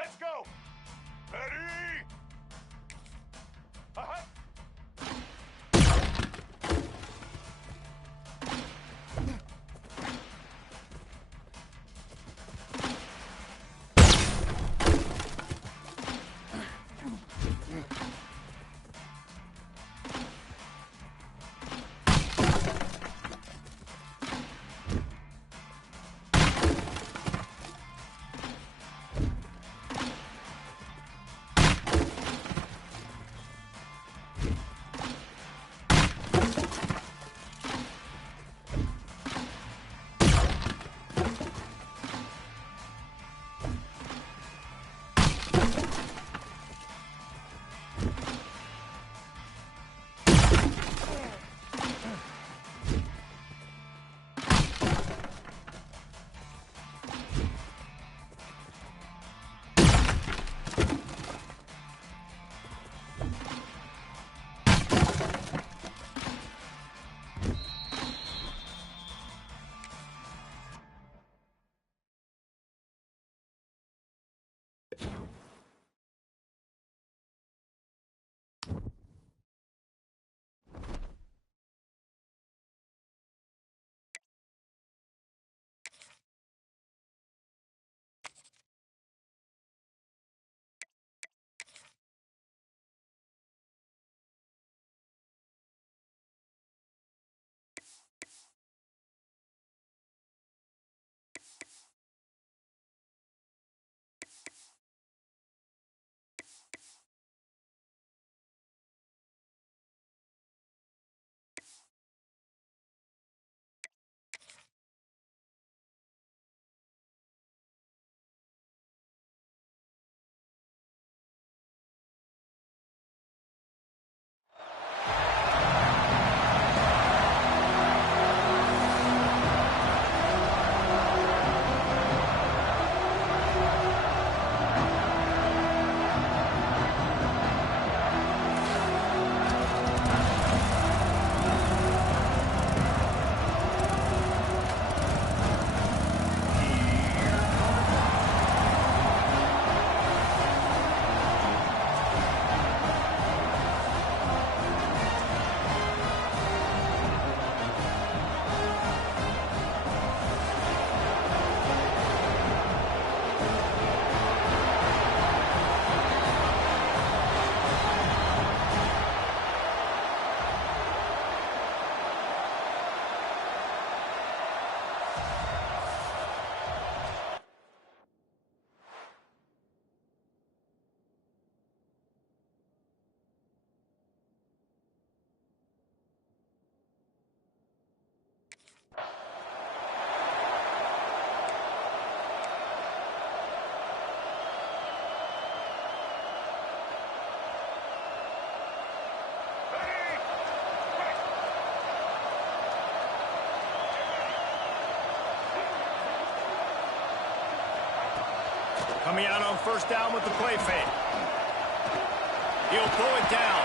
Let's go! Ready? Uh-huh. Coming out on first down with the play fake. He'll pull it down.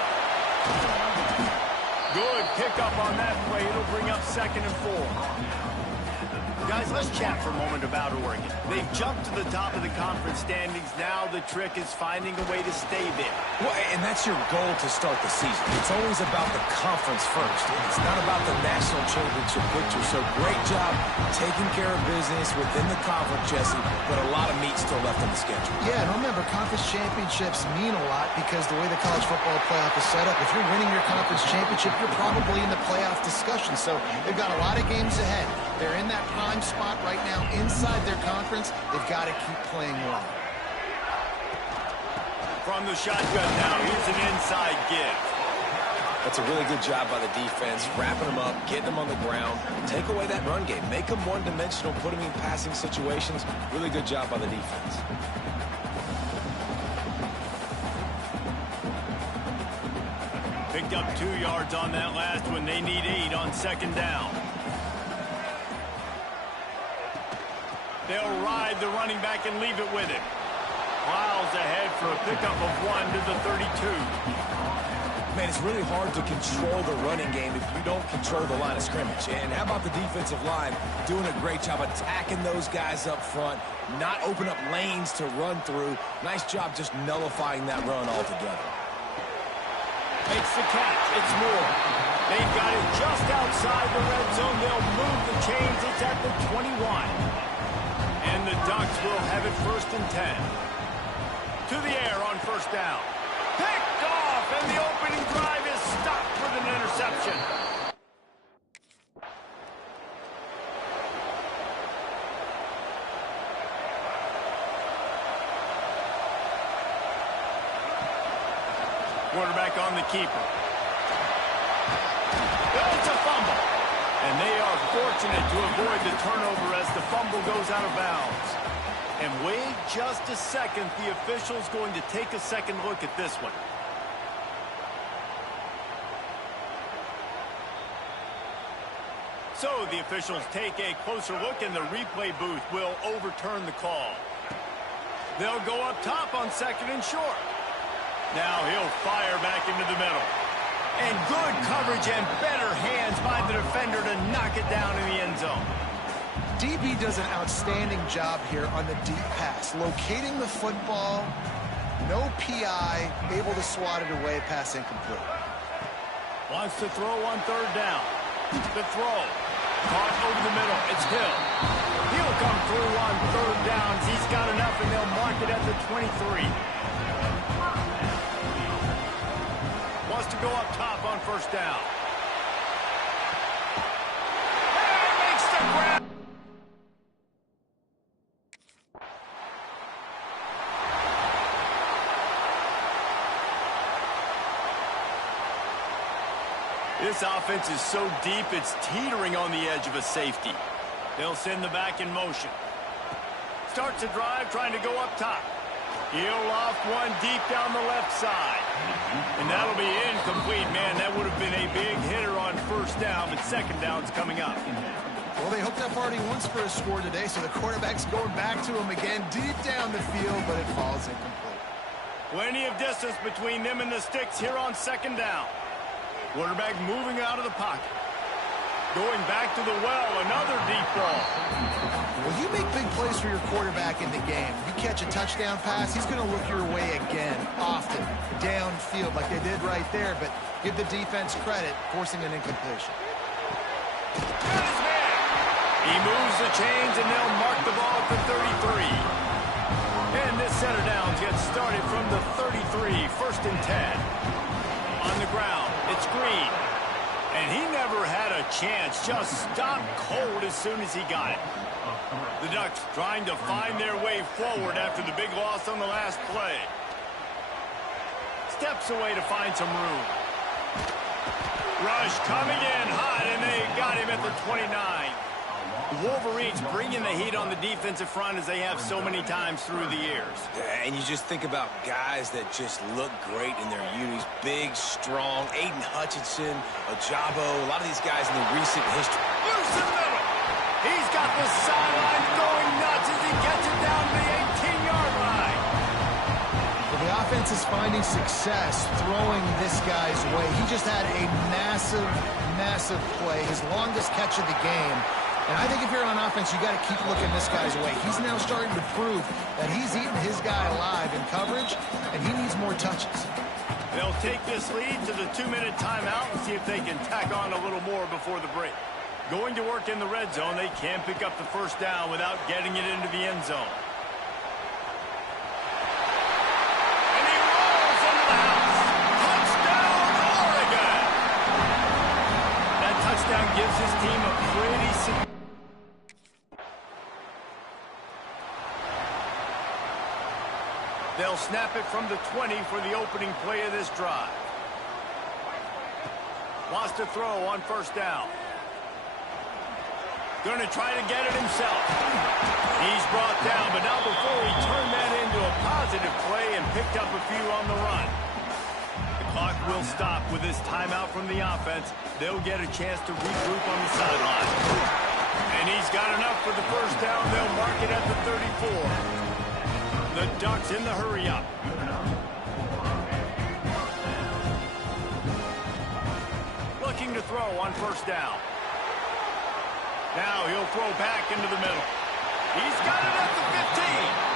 Good pickup on that play. It'll bring up 2nd and 4. Guys, let's chat for a moment about Oregon. They've jumped to the top of the conference standings. Now the trick is finding a way to stay there. Well, and that's your goal to start the season. It's always about the conference first. It's not about the national championship picture. So great job taking care of business within the conference, Jesse, but a lot of meat still left on the schedule. Yeah, and remember, conference championships mean a lot because the way the college football playoff is set up, if you're winning your conference championship, you're probably in the playoff discussion. So they've got a lot of games ahead. They're in that prime spot right now inside their conference. They've got to keep playing well. From the shotgun now, here's an inside give. That's a really good job by the defense, wrapping them up, getting them on the ground. Take away that run game. Make them one-dimensional, put them in passing situations. Really good job by the defense. Picked up 2 yards on that last one. They need 8 on 2nd down. They'll ride the running back and leave it with him. Miles ahead for a pickup of 1 to the 32. Man, it's really hard to control the running game if you don't control the line of scrimmage. And how about the defensive line doing a great job attacking those guys up front, not open up lanes to run through. Nice job just nullifying that run altogether. Makes the catch. It's Moore. They've got it just outside the red zone. They'll move the chains. It's at the 21. And the Ducks will have it 1st and 10. To the air on 1st down. Picked off, and the opening drive is stopped with an interception. Quarterback on the keeper. It's a fumble. And they are fortunate to avoid the turnover as the fumble goes out of bounds. And wait just a second. The official's going to take a second look at this one. So the officials take a closer look, and the replay booth will overturn the call. They'll go up top on 2nd and short. Now he'll fire back into the middle. And good coverage and better hands by the defender to knock it down in the end zone. DB does an outstanding job here on the deep pass. Locating the football, no PI, able to swat it away, pass incomplete. Wants to throw on 3rd down. The throw. Caught over the middle. It's Hill. He'll come through on 3rd downs. He's got enough, and they'll mark it at the 23. Wants to go up top on 1st down. And makes the grab. This offense is so deep, it's teetering on the edge of a safety. They'll send the back in motion. Starts a drive, trying to go up top. He'll loft one deep down the left side. And that'll be incomplete, man. That would have been a big hitter on 1st down, but 2nd down's coming up. Well, they hooked up already once for a score today, so the quarterback's going back to him again deep down the field, but it falls incomplete. Plenty of distance between them and the sticks here on 2nd down. Quarterback moving out of the pocket. Going back to the well, another deep ball. Well, you make big plays for your quarterback in the game. You catch a touchdown pass, he's going to look your way again, often, downfield like they did right there, but give the defense credit, forcing an incompletion. Got his man. He moves the chains, and they'll mark the ball at the 33. And this center downs gets started from the 33, 1st and 10. On the ground, it's Green. And he never had a chance, just stopped cold as soon as he got it. The Ducks trying to find their way forward after the big loss on the last play. Steps away to find some room. Rush coming in hot, and they got him at the 29. The Wolverines bringing the heat on the defensive front as they have so many times through the years. And you just think about guys that just look great in their unis. Big, strong, Aiden Hutchinson, Ajabo, a lot of these guys in the recent history. Loose in the middle. He's got the sidelines going nuts as he gets it down to the 18-yard line. Well, the offense is finding success throwing this guy's way. He just had a massive, massive play, his longest catch of the game. And I think if you're on offense, you got to keep looking this guy's way. He's now starting to prove that he's eating his guy alive in coverage, and he needs more touches. They'll take this lead to the 2-minute timeout and see if they can tack on a little more before the break. Going to work in the red zone, they can't pick up the 1st down without getting it into the end zone. And he rolls into the house. Touchdown, Oregon! That touchdown gives his team a pretty significant. They'll snap it from the 20 for the opening play of this drive. Wants to throw on 1st down. Going to try to get it himself. He's brought down, but now before he turned that into a positive play and picked up a few on the run. The clock will stop with this timeout from the offense. They'll get a chance to regroup on the sideline. And he's got enough for the 1st down. They'll mark it at the 34. The Ducks in the hurry-up. to throw on first down. Now he'll throw back into the middle. He's got it at the 15.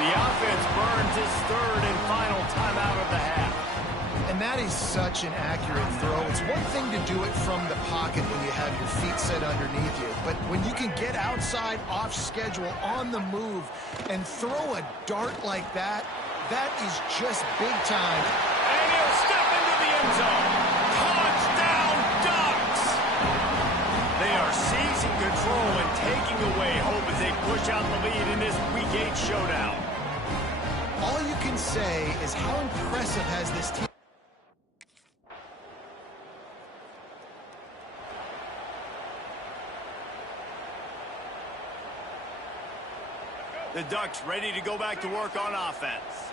The offense burns his third and final timeout of the half. And that is such an accurate throw. It's one thing to do it from the pocket when you have your feet set underneath you, but when you can get outside, off schedule, on the move, and throw a dart like that, that is just big time. And he'll step into the end zone. Touchdown, Ducks! They are seizing control and taking away hope as they push out the lead in this Week 8 showdown. All you can say is how impressive has this team. The Ducks ready to go back to work on offense.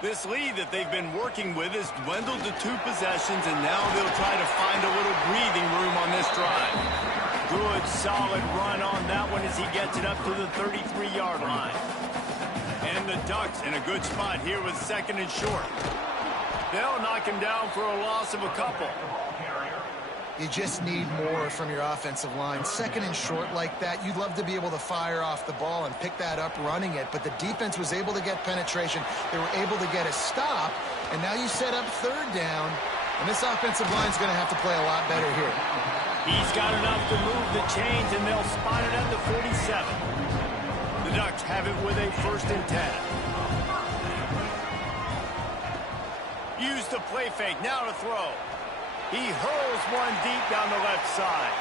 This lead that they've been working with has dwindled to 2 possessions, and now they'll try to find a little breathing room on this drive. Good, solid run on that one as he gets it up to the 33-yard line. And the Ducks in a good spot here with second and short. They'll knock him down for a loss of a couple. You just need more from your offensive line. Second and short like that, you'd love to be able to fire off the ball and pick that up running it, but the defense was able to get penetration. They were able to get a stop, and now you set up third down, and this offensive line's going to have to play a lot better here. He's got enough to move the chains, and they'll spot it at the 47. The Ducks have it with a 1st and 10. Use the play fake, now to throw. He hurls one deep down the left side.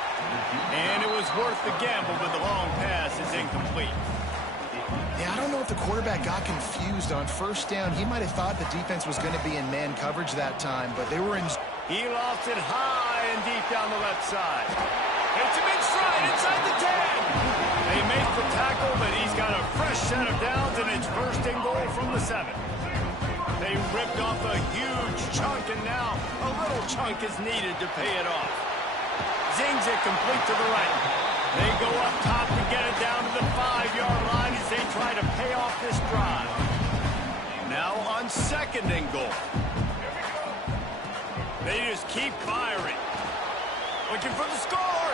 And it was worth the gamble, but the long pass is incomplete. Yeah, I don't know if the quarterback got confused on first down. He might have thought the defense was going to be in man coverage that time, but they were in. He lost it high and deep down the left side. It's a big stride inside the 10. They make the tackle, but he's got a fresh set of downs, and it's 1st and goal from the 7. They ripped off a huge chunk, and now a little chunk is needed to pay it off. Zings it complete to the right. They go up top to get it down to the 5-yard line as they try to pay off this drive. Now on 2nd and goal. They just keep firing. Looking for the score.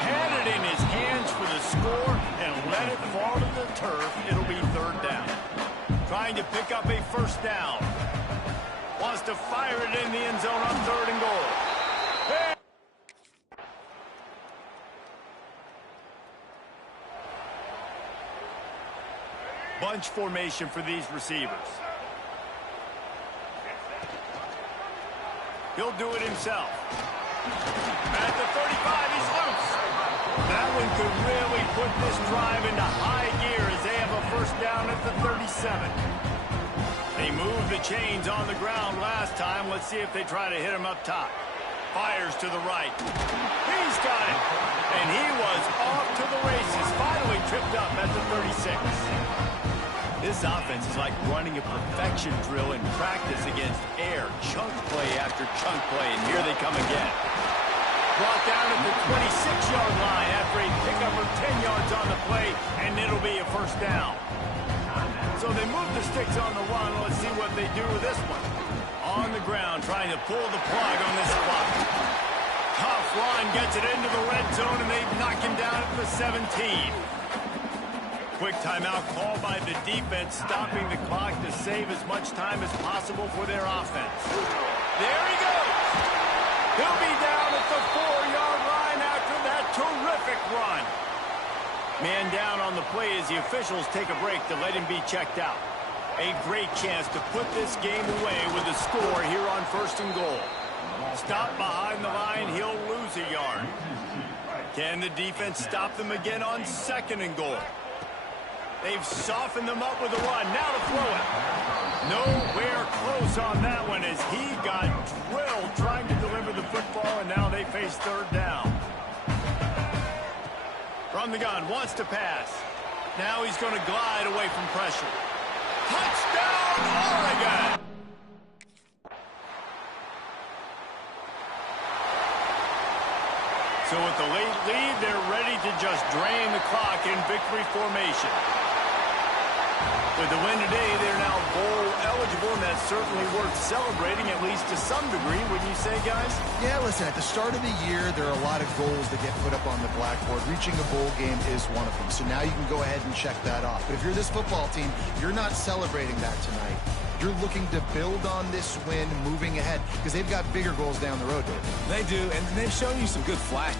Had it in his hands for the score and let it fall to the turf. It'll be 3rd down. Trying to pick up a 1st down. Wants to fire it in the end zone on 3rd and goal. Hey! Bunch formation for these receivers. He'll do it himself. At the 35, he's loose. That one could really put this drive into high gear as they have a 1st down at the 37. They moved the chains on the ground last time. Let's see if they try to hit him up top. Fires to the right. He's got it. And he was off to the races. Finally tripped up at the 36. This offense is like running a perfection drill in practice against air. Chunk play after chunk play, and here they come again. Brought down at the 26-yard line after a pickup of 10 yards on the play, and it'll be a 1st down. So they move the sticks on the run. Let's see what they do with this one. On the ground, trying to pull the plug on this clock. Tough run, gets it into the red zone, and they knock him down at the 17. Quick timeout called by the defense, stopping the clock to save as much time as possible for their offense. There he goes. He'll be down at the 4-yard line after that terrific run. Man down on the play as the officials take a break to let him be checked out. A great chance to put this game away with a score here on 1st and goal. Stop behind the line, he'll lose a yard. Can the defense stop them again on 2nd and goal? They've softened them up with a run. Now to throw it. Nowhere close on that one as he got drilled trying to deliver the football, and now they face 3rd down. From the gun, wants to pass. Now he's going to glide away from pressure. Touchdown, Oregon! So with the late lead, they're ready to just drain the clock in victory formation. With the win today, they're now bowl eligible. eligible, and that's certainly worth celebrating, at least to some degree, wouldn't you say, guys? Yeah, listen, at the start of the year, there are a lot of goals that get put up on the blackboard. Reaching a bowl game is one of them. So now you can go ahead and check that off. But if you're this football team, you're not celebrating that tonight. You're looking to build on this win moving ahead because they've got bigger goals down the road, David. They do, and they've shown you some good flash.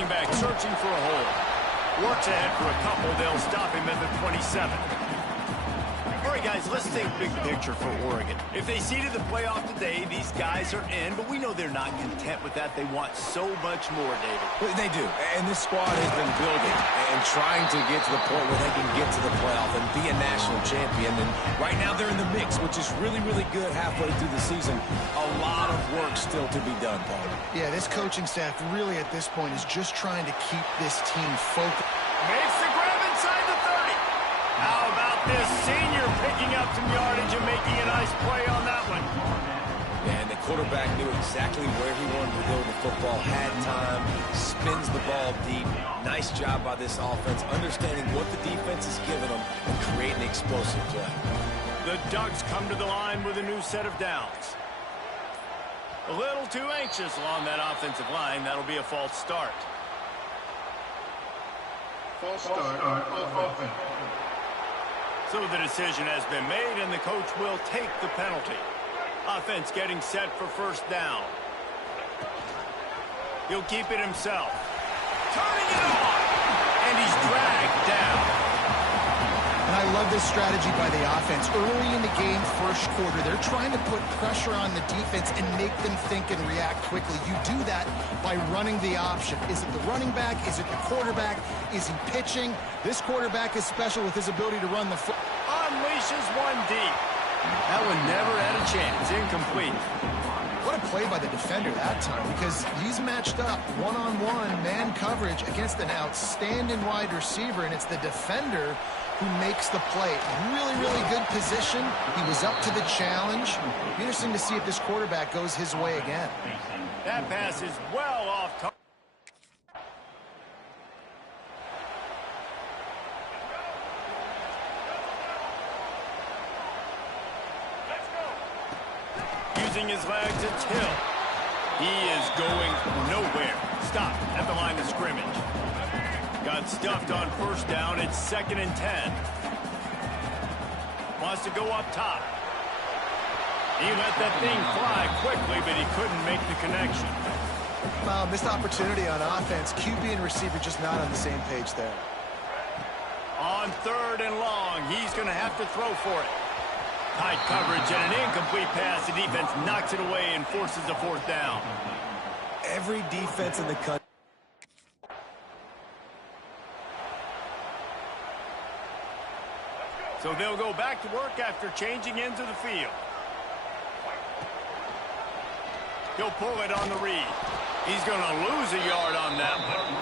running back searching for a hole. Works ahead for a couple. They'll stop him at the 27. All right, guys, let's think big picture for Oregon. If they seeded the playoff today, these guys are in, but we know they're not content with that. They want so much more, David. Well, they do, and this squad has been building and trying to get to the point where they can get to the playoff and be a national champion. And right now they're in the mix, which is really, really good halfway through the season. A lot of work still to be done, Paul. Yeah, this coaching staff really at this point is just trying to keep this team focused. Makes the grab inside the 30. How about this senior picking up some yardage and making a nice play on that one? And the quarterback knew exactly where he wanted to go with the football, had time, spins the ball deep. Nice job by this offense, understanding what the defense is giving them and creating explosive play. The Ducks come to the line with a new set of downs. A little too anxious along that offensive line. That'll be a false start. False start on offense. So the decision has been made, and the coach will take the penalty. Offense getting set for first down. He'll keep it himself. Turning it on! And he's dragged down. And I love this strategy by the offense. Early in the game, first quarter, they're trying to put pressure on the defense and make them think and react quickly. You do that by running the option. Is it the running back? Is it the quarterback? Is he pitching? This quarterback is special with his ability to run the foot. Unleashes one deep. That one never had a chance. Incomplete. What a play by the defender that time, because he's matched up one-on-one man coverage against an outstanding wide receiver, and it's the defender who makes the play. Really, really good position. He was up to the challenge. Be interesting to see if this quarterback goes his way again. That pass is well off target. Using his legs, it's Hill. He is going nowhere. Stop at the line of scrimmage. Got stuffed on first down. It's 2nd and 10. Wants to go up top. He let that thing fly quickly, but he couldn't make the connection. Missed opportunity on offense. QB and receiver just not on the same page there. On 3rd and long, he's going to have to throw for it. Tight coverage and an incomplete pass. The defense knocks it away and forces a 4th down. Every defense in the country. So they'll go back to work after changing into the field. He'll pull it on the read. He's going to lose a yard on that one.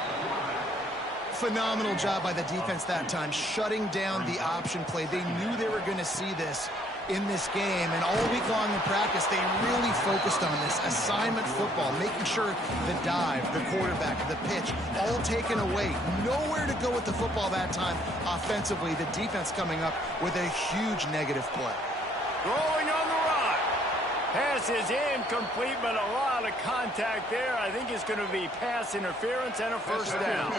Phenomenal job by the defense that time, shutting down the option play. They knew they were going to see this in this game, and all week long in practice, they really focused on this assignment football, making sure the dive, the quarterback, the pitch, all taken away. Nowhere to go with the football that time offensively. The defense coming up with a huge negative play. Throwing on the run. Pass is incomplete, but a lot of contact there. I think it's going to be pass interference and a first down.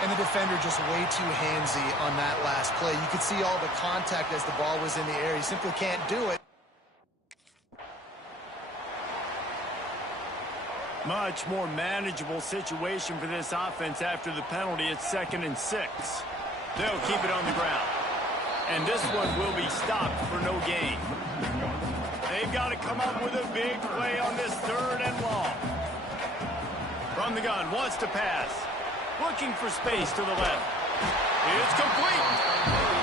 And the defender just way too handsy on that last play. You could see all the contact as the ball was in the air. He simply can't do it. Much more manageable situation for this offense after the penalty. It's 2nd and 6. They'll keep it on the ground. And this one will be stopped for no gain. They've got to come up with a big play on this 3rd and long. From the gun, wants to pass. Looking for space to the left. It's complete.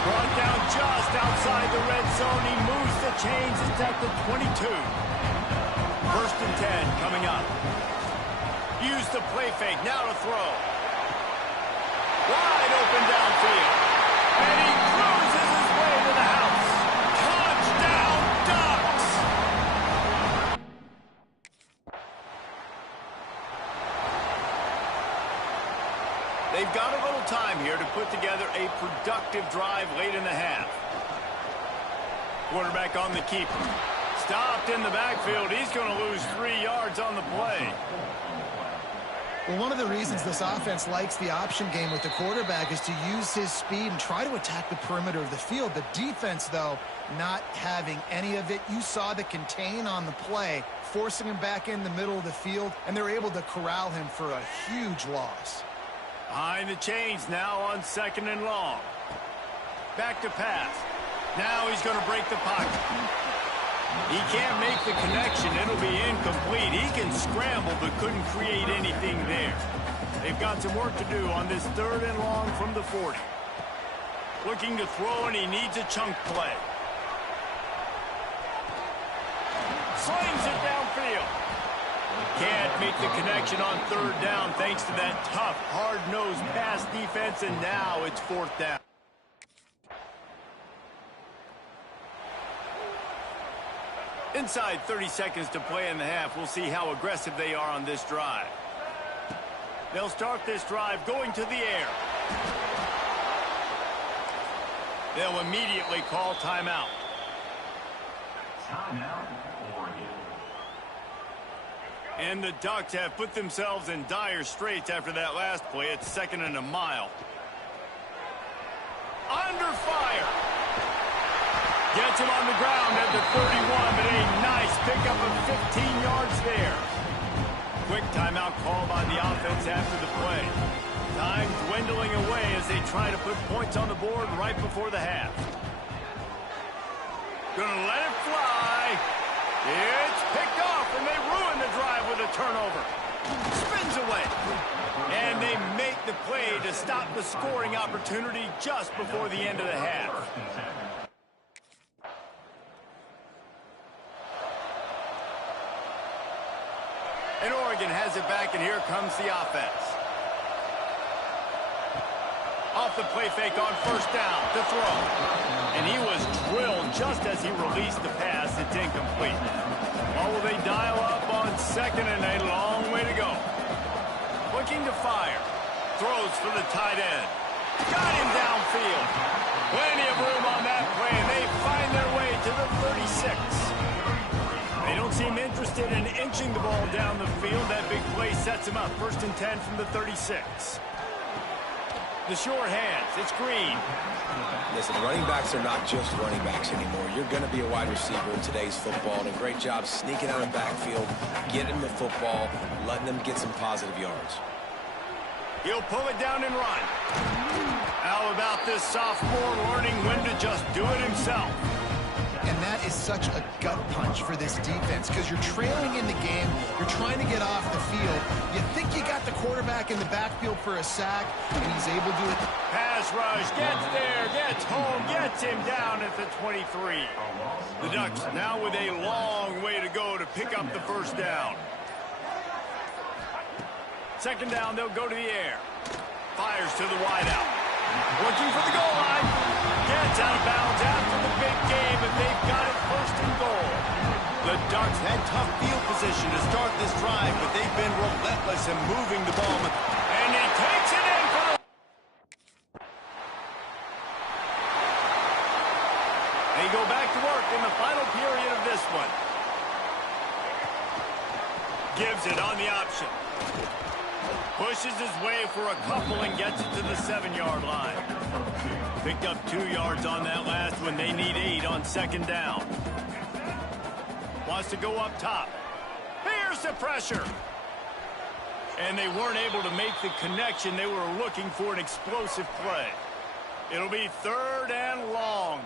Brought down just outside the red zone. He moves the chains. It's at the 22. 1st and 10 coming up. Use the play fake. Now to throw. Wide open downfield. And he cruises his way to the house. Touchdown, Ducks! They've got a little time here to put together a productive drive late in the half. Quarterback on the keeper. Stopped in the backfield. He's going to lose 3 yards on the play. Well, one of the reasons this offense likes the option game with the quarterback is to use his speed and try to attack the perimeter of the field. The defense, though, not having any of it. You saw the contain on the play, forcing him back in the middle of the field, and they're able to corral him for a huge loss. Behind the chains now on 2nd and long. Back to pass. Now he's going to break the pocket. He can't make the connection. It'll be incomplete. He can scramble but couldn't create anything there. They've got some work to do on this 3rd and long from the 40. Looking to throw, and he needs a chunk play. Slings it downfield. Can't make the connection on 3rd down thanks to that tough, hard-nosed pass defense, and now it's 4th down. Inside 30 seconds to play in the half. We'll see how aggressive they are on this drive. They'll start this drive going to the air. They'll immediately call timeout. Timeout, Oregon. And the Ducks have put themselves in dire straits after that last play. It's 2nd and a mile. Under fire. Gets him on the ground at the 31, but a nice pickup of 15 yards there. Quick timeout call by the offense after the play. Time dwindling away as they try to put points on the board right before the half. Gonna let it fly. It's picked off, and they ruin the drive with a turnover. Spins away. And they make the play to stop the scoring opportunity just before the end of the half. And Oregon has it back, and here comes the offense. Off the play fake on 1st down to throw. And he was drilled just as he released the pass. It's incomplete. Or will they dial up on 2nd and a long way to go? Looking to fire. Throws for the tight end. Got him downfield. Plenty of room on that play, and they find their way to the 36. They don't seem interested in inching the ball down the field. That big play sets him up. 1st and 10 from the 36. The short hands. It's Green. Listen, running backs are not just running backs anymore. You're going to be a wide receiver in today's football, and a great job sneaking out of the backfield, getting the football, letting them get some positive yards. He'll pull it down and run. How about this sophomore learning when to just do it himself? And that is such a gut punch for this defense because you're trailing in the game. You're trying to get off the field. You think you got the quarterback in the backfield for a sack, and he's able to do it. Pass rush, gets there, gets home, gets him down at the 23. The Ducks now with a long way to go to pick up the 1st down. 2nd down, they'll go to the air. Fires to the wideout. Looking for the goal line. Gets out of bounds after the big game, and they've got it 1st and goal. The Ducks had tough field position to start this drive, but they've been relentless in moving the ball. And he takes it in for the... They go back to work in the final period of this one. Gives it on the option. Pushes his way for a couple and gets it to the 7-yard line. Picked up 2 yards on that last one. They need 8 on 2nd down. Wants to go up top. Here's the pressure. And they weren't able to make the connection. They were looking for an explosive play. It'll be 3rd and long.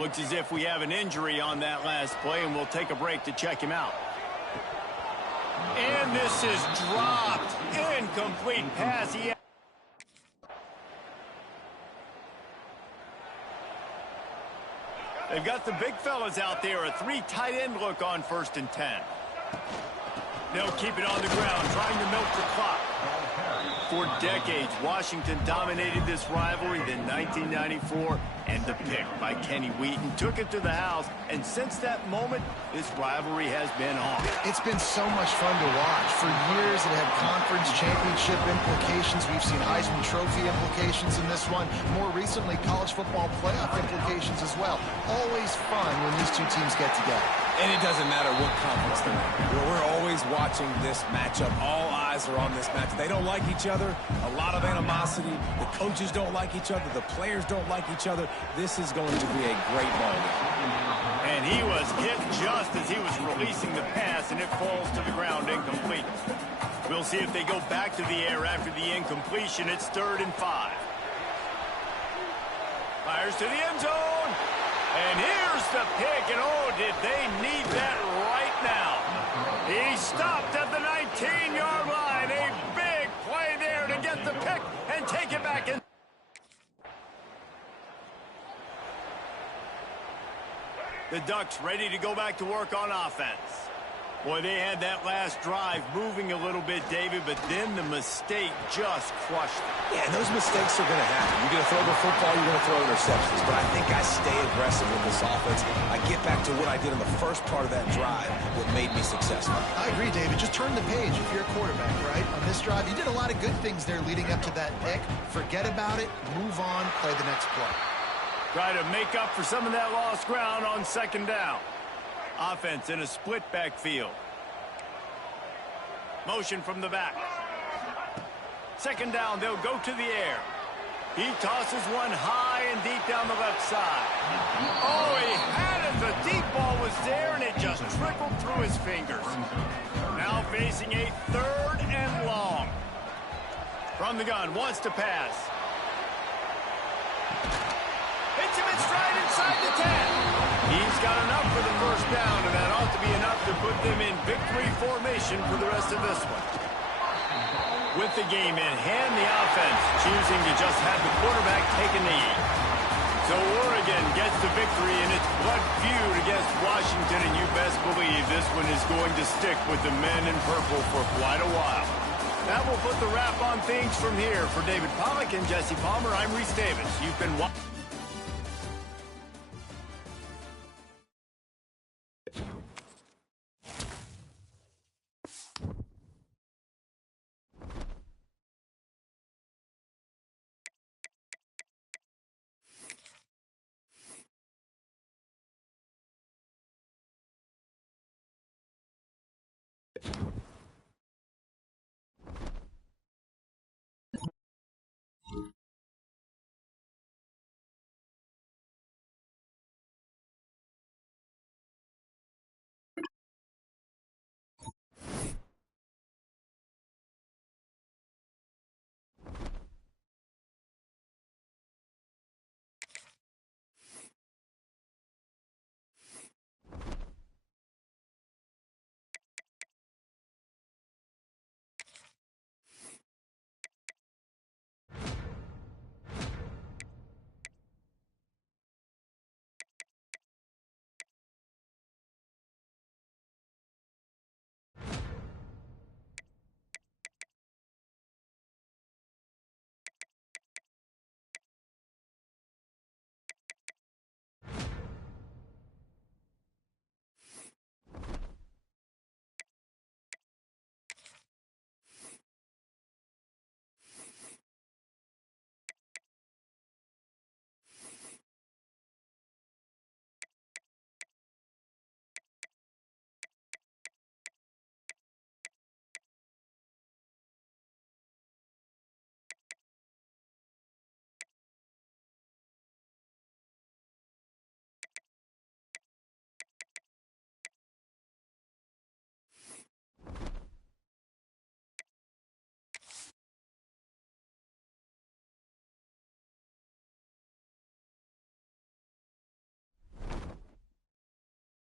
Looks as if we have an injury on that last play, and we'll take a break to check him out. And this is dropped. Incomplete pass. They've got the big fellas out there. A 3 tight end look on 1st and 10. They'll keep it on the ground, trying to milk the clock. For decades, Washington dominated this rivalry. Then 1994, and the pick by Kenny Wheaton took it to the house. And since that moment, this rivalry has been on. It's been so much fun to watch. For years, it had conference championship implications. We've seen Heisman Trophy implications in this one. More recently, college football playoff implications as well. Always fun when these two teams get together. And it doesn't matter what conference they're in. We're always watching this matchup. All eyes eyes are on this match. They don't like each other. A lot of animosity. The coaches don't like each other. The players don't like each other. This is going to be a great ball game. And he was hit just as he was releasing the pass, and it falls to the ground incomplete. We'll see if they go back to the air after the incompletion. It's 3rd and 5. Fires to the end zone. And here's the pick, and oh, did they need that right now. He stopped at the 19-yard line. A big play there to get the pick and take it back in. The Ducks ready to go back to work on offense. Boy, they had that last drive moving a little bit, David, but then the mistake just crushed them. Yeah, and those mistakes are going to happen. You're going to throw the football, you're going to throw interceptions. But I think I stay aggressive with this offense. I get back to what I did in the first part of that drive, what made me successful. I agree, David. Just turn the page if you're a quarterback, right? On this drive, you did a lot of good things there leading up to that pick. Forget about it, move on, play the next play. Try to make up for some of that lost ground on 2nd down. Offense in a split backfield. Motion from the back. 2nd down, they'll go to the air. He tosses one high and deep down the left side. Oh, he had it. The deep ball was there, and it just trickled through his fingers. Now facing a 3rd and long. From the gun, wants to pass. Hits him in stride inside the 10. He's got enough for the 1st down, and that ought to be enough to put them in victory formation for the rest of this one. With the game in hand, the offense choosing to just have the quarterback take a knee. So Oregon gets the victory in its blood feud against Washington, and you best believe this one is going to stick with the men in purple for quite a while. That will put the wrap on things from here. For David Pollack and Jesse Palmer, I'm Reese Davis. You've been watching.